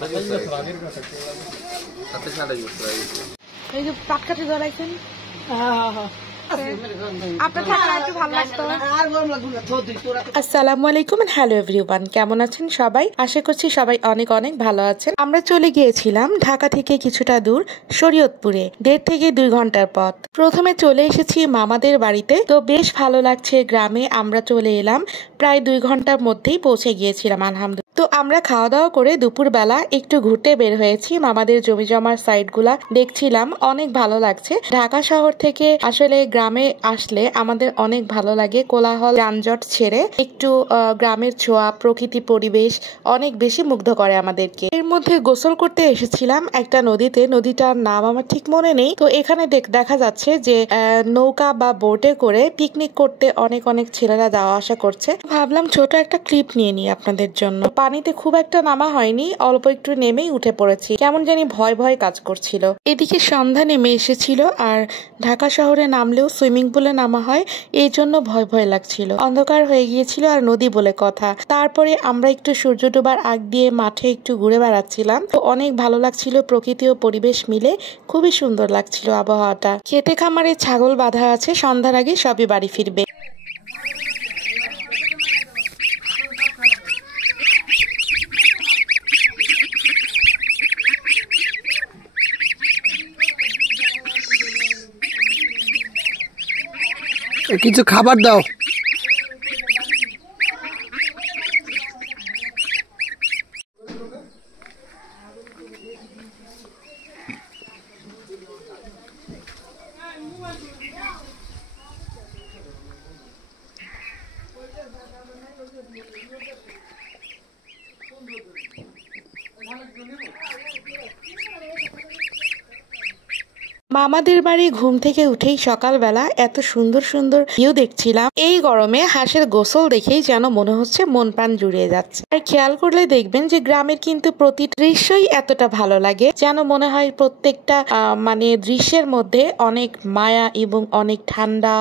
এই যে পাটকাঠি ধরাইছেন আসসালামু আলাইকুম এন্ড হ্যালো এভরিওয়ান, কেমন আছেন সবাই? আশা করছি সবাই অনেক অনেক ভালো আছেন। আমরা চলে গিয়েছিলাম ঢাকা থেকে কিছুটা দূর শরীয়তপুরে, 1.5 থেকে 2 ঘন্টার পথ। প্রথমে চলে এসেছি মামাদের বাড়িতে, তো বেশ ভালো লাগছে। গ্রামে আমরা চলে এলাম, প্রায় 2 ঘন্টার মধ্যেই পৌঁছে গিয়েছিলাম আলহামদুলিল্লাহ। তো আমরা খাওয়া দাওয়া করে দুপুরবেলা একটু ঘুরতে বের হয়েছি, মামাদের জমি জমার সাইডগুলা দেখছিলাম। অনেক ভালো লাগছে। ঢাকা শহর থেকে আসলে গ্রামে আসলে আমাদের অনেক ভালো লাগে। কোলাহল যানজট ছেড়ে একটু গ্রামের ছোঁয়া, প্রকৃতি, পরিবেশ অনেক বেশি মুগ্ধ করে আমাদেরকে। এর মধ্যে গোসল করতে এসেছিলাম একটা নদীতে, নদীটার নাম আমার ঠিক মনে নেই। তো এখানে দেখা যাচ্ছে যে নৌকা বা বোটে করে পিকনিক করতে অনেক অনেক ছেলেরা যাওয়া আসা করছে। ভাবলাম ছোট একটা ক্লিপ নিয়ে নিই আপনাদের জন্য। পানিতে খুব একটা নামা হয়নি, অল্প একটু নেমেই উঠে পড়েছি। কেমন জানি ভয় ভয় কাজ করছিল। এদিকে সন্ধ্যা নেমে এসেছিল, আর ঢাকা শহরে নামলেও সুইমিং পুলে নামা হয়, এই জন্য ভয় ভয় লাগছিল। অন্ধকার হয়ে গিয়েছিল আর নদী বলে কথা। তারপরে আমরা একটু সূর্য ডোবার আগ দিয়ে মাঠে একটু ঘুরে বেড়াচ্ছিলাম। তো অনেক ভালো লাগছিল, প্রকৃতি ও পরিবেশ মিলে খুবই সুন্দর লাগছিল আবহাওয়াটা। খেতে খামারে ছাগল বাঁধা আছে, সন্ধ্যার আগে সবই বাড়ি ফিরবে। কিছু খাবার দাও। মামাদের বাড়ি ঘুম থেকে উঠেই সকালবেলা এত সুন্দর সুন্দর ভিউ দেখছিলাম। এই গরমে হাঁসের গোসল দেখেই যেন মনে হচ্ছে মন প্রাণ জুড়িয়ে যাচ্ছে। আর খেয়াল করলে দেখবেন যে গ্রামের কিন্তু প্রতি দৃশ্যই এতটা ভালো লাগে, যেন মনে হয় প্রত্যেকটা দৃশ্যের মধ্যে অনেক মায়া এবং অনেক ঠান্ডা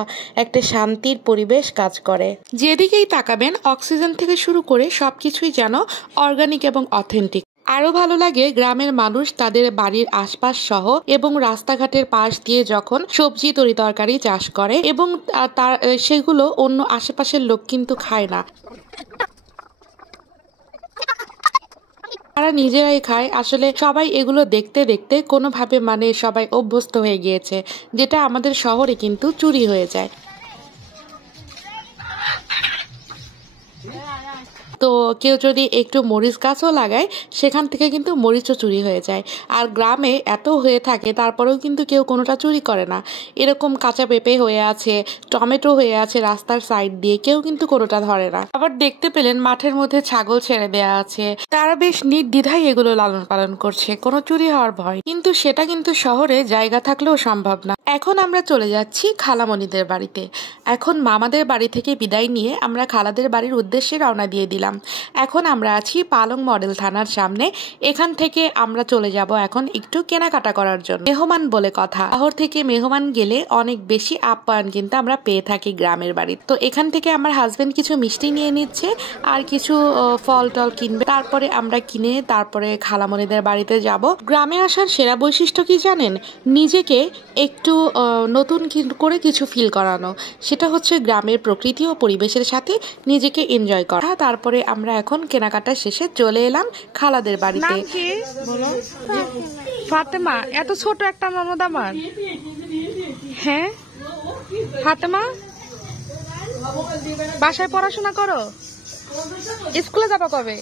একটা শান্তির পরিবেশ কাজ করে। যেদিকেই তাকাবেন অক্সিজেন থেকে শুরু করে সবকিছুই যেন অর্গানিক এবং অথেন্টিক। আরো ভালো লাগে গ্রামের মানুষ তাদের বাড়ির আশপাশ সহ এবং রাস্তাঘাটের পাশ দিয়ে যখন সবজি তরি তরকারি চাষ করে, এবং সেগুলো অন্য আশেপাশের লোক কিন্তু খায় না, তারা নিজেরাই খায়। আসলে সবাই এগুলো দেখতে দেখতে কোনোভাবে সবাই অভ্যস্ত হয়ে গিয়েছে, যেটা আমাদের শহরে কিন্তু চুরি হয়ে যায়। তো কেউ যদি একটু মরিচ গাছও লাগায়, সেখান থেকে কিন্তু মরিচও চুরি হয়ে যায়। আর গ্রামে এত হয়ে থাকে, তারপরেও কিন্তু কেউ কোনোটা চুরি করে না। এরকম কাঁচা পেঁপে হয়ে আছে, টমেটো হয়ে আছে রাস্তার সাইড দিয়ে, কেউ কিন্তু কোনোটা ধরে না। আবার দেখতে পেলেন মাঠের মধ্যে ছাগল ছেড়ে দেয়া আছে, তারা বেশ নির্দ্বিধায় এগুলো লালন পালন করছে, কোনো চুরি হওয়ার ভয়। কিন্তু সেটা কিন্তু শহরে জায়গা থাকলেও সম্ভব না। এখন আমরা চলে যাচ্ছি খালামণিদের বাড়িতে। এখন মামাদের বাড়ি থেকে বিদায় নিয়ে আমরা খালাদের বাড়ির উদ্দেশ্যে রওনা দিয়ে দিলাম। এখন আমরা আছি পালং মডেল থানার সামনে। এখান থেকে আমরা চলে যাব এখন একটু কেনাকাটা করার জন্য। মেহমান বলে কথা, শহর থেকে মেহমান গেলে অনেক বেশি আপ্যায়ন কিন্তু আমরা পেয়ে থাকি গ্রামের বাড়িতে। তো এখান থেকে আমার হাজবেন্ড কিছু মিষ্টি নিয়ে নিচ্ছে আর কিছু ফল টল কিনবে। তারপরে আমরা কিনে তারপরে খালামণিদের বাড়িতে যাব। গ্রামে আসার সেরা বৈশিষ্ট্য কি জানেন? নিজেকে একটু নতুন করে কিছু ফিল করানো। সেটা হচ্ছে গ্রামের প্রকৃতি ও পরিবেশের সাথে নিজেকে এনজয় করা। তারপরে আমরা এখন কেনাকাটা শেষে চলে এলাম খালাদের বাড়িতে। ফাতেমা, এত ছোট একটা ননদ আমার। হ্যাঁ ফাতেমা, বাসায় পড়াশোনা করো? স্কুলে যাবা কবে?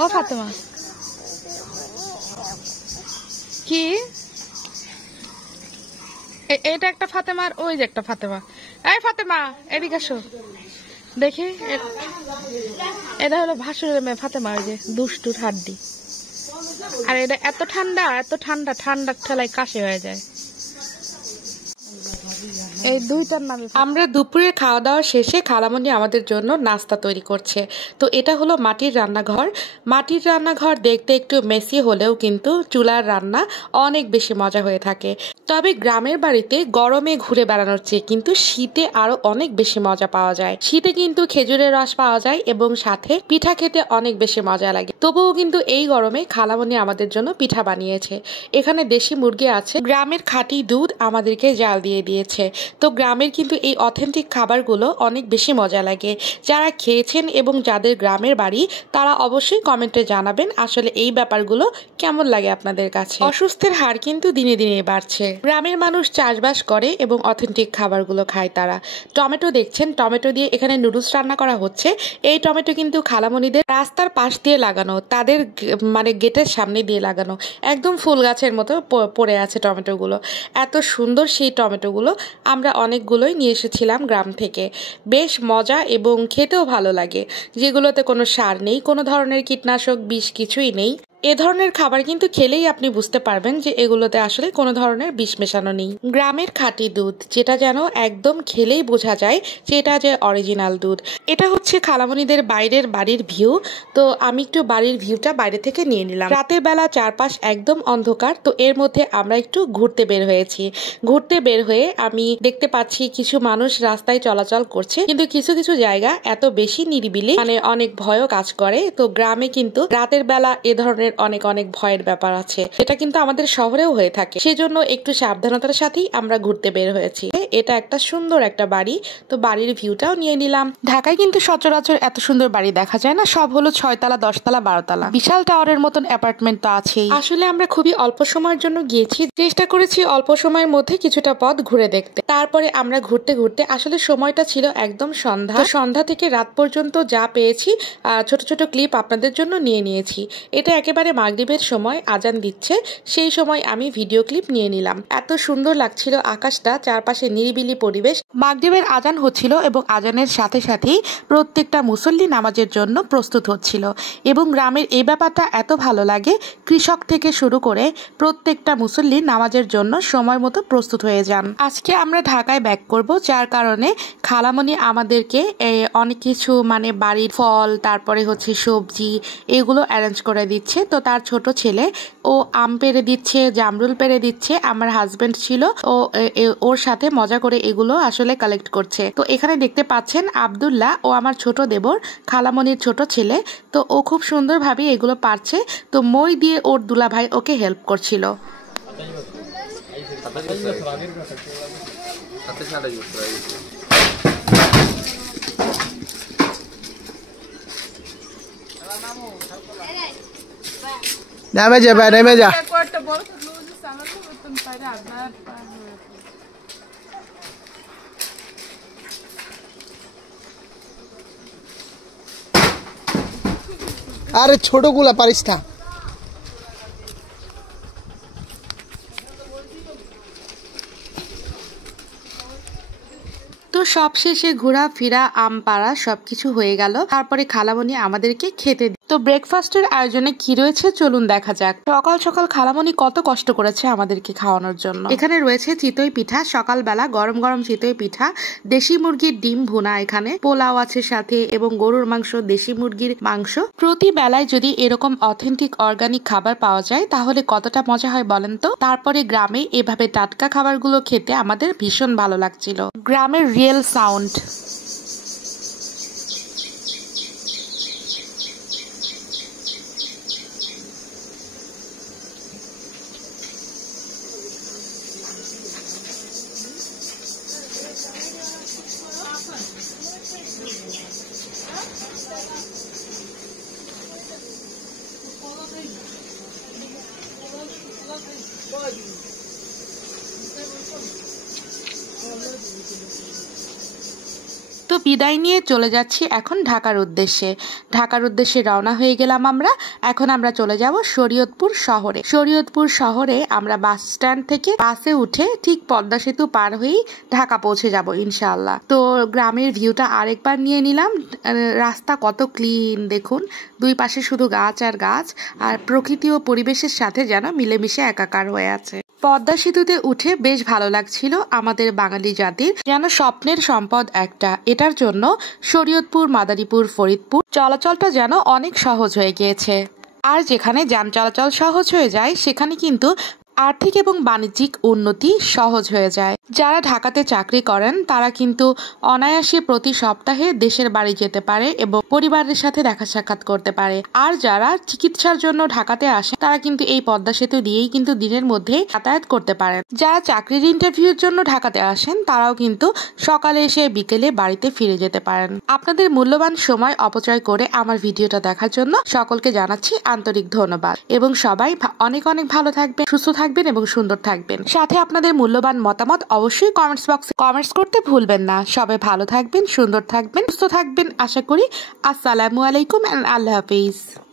ও ফাতেমা, কি এটা একটা ফাতেমার, ওই যে একটা ফাতেমা। এই ফাতেমা, এদিকে আসো দেখি। এটা হলো ভাসুরের মেয়ে ফাতেমা, ওই যে দুষ্টুর হাড্ডি। আর এটা এত ঠান্ডা, এত ঠান্ডা, ঠান্ডার ঠেলায় কাশি হয়ে যায়। এই দুইটার নামে আমরা দুপুরে খাওয়া দাওয়া শেষে খালামণি আমাদের জন্য নাস্তা তৈরি করছে। তো এটা হলো মাটির রান্নাঘর। মাটির রান্নাঘর দেখতে একটু মেসি হলেও কিন্তু চুলার রান্না অনেক বেশি মজা হয়ে থাকে। তবে গ্রামের বাড়িতে গরমে ঘুরে বেড়ানোর চেয়ে কিন্তু শীতে আরো অনেক বেশি মজা পাওয়া যায়। শীতে কিন্তু খেজুরের রস পাওয়া যায় এবং সাথে পিঠা খেতে অনেক বেশি মজা লাগে। তবুও কিন্তু এই গরমে খালামণি আমাদের জন্য পিঠা বানিয়েছে। এখানে দেশি মুরগি আছে, গ্রামের খাঁটি দুধ আমাদেরকে জাল দিয়ে দিয়েছে। তো গ্রামের কিন্তু এই অথেন্টিক খাবারগুলো অনেক বেশি মজা লাগে। যারা খেয়েছেন এবং যাদের গ্রামের বাড়ি তারা অবশ্যই কমেন্টে জানাবেন আসলে এই ব্যাপারগুলো কেমন লাগে আপনাদের কাছে। অসুস্থের হার কিন্তু দিনে দিনে বাড়ছে। গ্রামের মানুষ চাষবাস করে এবং অথেন্টিক খাবারগুলো খায় তারা। টমেটো দেখছেন, টমেটো দিয়ে এখানে নুডলস রান্না করা হচ্ছে। এই টমেটো কিন্তু খালামণিদের রাস্তার পাশ দিয়ে লাগানো, তাদের মানে গেটের সামনে দিয়ে লাগানো, একদম ফুল গাছের মতো পড়ে আছে টমেটোগুলো। এত সুন্দর সেই টমেটোগুলো। আমরা অনেকগুলোই নিয়ে এসেছিলাম গ্রাম থেকে। বেশ মজা এবং খেতেও ভালো লাগে, যেগুলোতে কোনো সার নেই, কোনো ধরনের কীটনাশক বিষ কিছুই নেই। এ ধরনের খাবার কিন্তু খেলেই আপনি বুঝতে পারবেন যে এগুলোতে আসলে কোনো ধরনের বিষ মেশানো নেই। গ্রামের খাঁটি দুধ, যেটা যেন একদম খেলেই বোঝা যায় যে এটা যে অরিজিনাল দুধ। এটা হচ্ছে খালামণিদের বাইরের বাড়ির ভিউ। তো আমি একটু বাড়ির ভিউটা বাইরে থেকে নিয়ে নিলাম। রাতের বেলা চারপাশ একদম অন্ধকার, তো এর মধ্যে আমরা একটু ঘুরতে বের হয়েছি। ঘুরতে বের হয়ে আমি দেখতে পাচ্ছি কিছু মানুষ রাস্তায় চলাচল করছে, কিন্তু কিছু কিছু জায়গা এত বেশি নিরিবিলি, মানে অনেক ভয়ও কাজ করে। তো গ্রামে কিন্তু রাতের বেলা এ ধরনের অনেক অনেক ভয়ের ব্যাপার আছে, এটা কিন্তু আমাদের শহরেও হয়ে থাকে। সেজন্য একটু সাবধানতার সাথেই আমরা ঘুরতে বের হয়েছি। এটা একটা সুন্দর একটা বাড়ি, তো বাড়ির ভিউটাও নিয়ে নিলাম। ঢাকায় কিন্তু সচরাচর এত সুন্দর বাড়ি দেখা যায় না, সব হলো 6 তলা 10 তলা 12 তলা। বিশাল টাওয়ারের মতন অ্যাপার্টমেন্ট তো আছেই। আসলে আমরা খুবই অল্প সময়ের জন্য গিয়েছি, চেষ্টা করেছি অল্প সময়ের মধ্যে কিছুটা পথ ঘুরে দেখতে। তারপরে আমরা ঘুরতে ঘুরতে আসলে সময়টা ছিল একদম সন্ধ্যা। সন্ধ্যা থেকে রাত পর্যন্ত যা পেয়েছি ছোট ছোট ক্লিপ আপনাদের জন্য নিয়ে নিয়েছি। এটা একেবারে মাগরিবের সময় আজান দিচ্ছে, সেই সময় আমি ভিডিও ক্লিপ নিয়ে নিলাম। এত সুন্দর লাগছিল আকাশটা, চারপাশে নিরিবিলি পরিবেশ। মাগরিবের আজান হচ্ছিল এবং আজানের সাথে সাথেই প্রত্যেকটা মুসল্লি নামাজের জন্য প্রস্তুত হচ্ছিল। এবং গ্রামের এই ব্যাপারটা এত ভালো লাগে, কৃষক থেকে শুরু করে প্রত্যেকটা মুসল্লি নামাজের জন্য সময় মতো প্রস্তুত হয়ে যান। আজকে আমরা ঢাকায় ব্যাক করব, যার কারণে খালামণি আমাদেরকে অনেক কিছু মানে বাড়ির ফল, তারপরে হচ্ছে সবজি, এগুলো অ্যারেঞ্জ করে দিচ্ছে। তো তার ছোট ছেলে ও আম পেড়ে দিচ্ছে, জামরুল পেড়ে দিচ্ছে। আমার হাজবেন্ড ছিল, ও ওর সাথে মজা করে এগুলো আসলে কালেক্ট করছে। তো এখানে দেখতে পাচ্ছেন আব্দুল্লাহ, ও আমার ছোট দেবর, খালামণির ছোট ছেলে। তো ও খুব সুন্দরভাবে এগুলো পারছে। তো মই দিয়ে ওর দুলাভাই ওকে হেল্প করছিল। নেমে যা ভাই, নেমে যা। আরে ছোটগুলা পারিস না। তো সবশেষে ঘোরাফেরা, আম পাড়া সবকিছু হয়ে গেল। তারপরে খালামণি আমাদেরকে খেতে। তো ব্রেকফাস্টের আয়োজনে কি রয়েছে চলুন দেখা যাক। সকাল সকাল খালামণি কত কষ্ট করেছে আমাদেরকে খাওয়ানোর জন্য। এখানে রয়েছে চিতই পিঠা, সকালবেলা গরম গরম চিতই পিঠা, দেশি মুরগির ডিম ভুনা, এখানে পোলাও আছে সাথে, এবং গরুর মাংস, দেশি মুরগির মাংস। প্রতি বেলায় যদি এরকম অথেন্টিক অর্গানিক খাবার পাওয়া যায় তাহলে কতটা মজা হয় বলেন তো। তারপরে গ্রামে এভাবে টাটকা খাবারগুলো খেতে আমাদের ভীষণ ভালো লাগছিল। গ্রামের রিয়েল সাউন্ড। তো বিদায় নিয়ে চলে যাচ্ছি এখন ঢাকার উদ্দেশ্যে। ঢাকার উদ্দেশ্যে রওনা হয়ে গেলাম আমরা। এখন আমরা চলে যাব শরীয়তপুর শহরে। শরীয়তপুর শহরে আমরা বাস স্ট্যান্ড থেকে বাসে উঠে ঠিক পদ্মা সেতু পার হয়েই ঢাকা পৌঁছে যাব ইনশাআল্লাহ। তো গ্রামের ভিউটা আরেকবার নিয়ে নিলাম। রাস্তা কত ক্লিন দেখুন, দুই পাশে শুধু গাছ আর গাছ, আর প্রকৃতি ও পরিবেশের সাথে যেন মিলেমিশে একাকার হয়ে আছে। পদ্মা সেতুতে উঠে বেশ ভালো লাগছিল। আমাদের বাঙালি জাতির যেন স্বপ্নের সম্পদ একটা। এটার জন্য শরীয়তপুর, মাদারীপুর, ফরিদপুর চলাচলটা যেন অনেক সহজ হয়ে গিয়েছে। আর যেখানে যান চলাচল সহজ হয়ে যায় সেখানে কিন্তু আর্থিক এবং বাণিজ্যিক উন্নতি সহজ হয়ে যায়। যারা ঢাকাতে চাকরি করেন তারা কিন্তু অনায়াসে প্রতি সপ্তাহে দেশের বাড়ি যেতে পারে এবং পরিবারের সাথে দেখা সাক্ষাৎ করতে পারে। আর যারা চিকিৎসার জন্য ঢাকাতে আসে তারা কিন্তু এই পদ্মা সেতু দিয়েই কিন্তু দিনের মধ্যে যাতায়াত করতে পারেন। যারা চাকরির ইন্টারভিউর জন্য ঢাকাতে আসেন তারাও কিন্তু সকালে এসে বিকেলে বাড়িতে ফিরে যেতে পারেন। আপনাদের মূল্যবান সময় অপচয় করে আমার ভিডিওটা দেখার জন্য সকলকে জানাচ্ছি আন্তরিক ধন্যবাদ এবং সবাই অনেক অনেক ভালো থাকবেন, সুস্থ থাকবেন এবং সুন্দর থাকবেন। সাথে আপনাদের মূল্যবান মতামত অবশ্যই কমেন্টস বক্সে কমেন্টস করতে ভুলবেন না। সবাই ভালো থাকবেন, সুন্দর থাকবেন, সুস্থ থাকবেন আশা করি। আসসালামু আলাইকুম এন্ড আল্লাহ হাফেজ।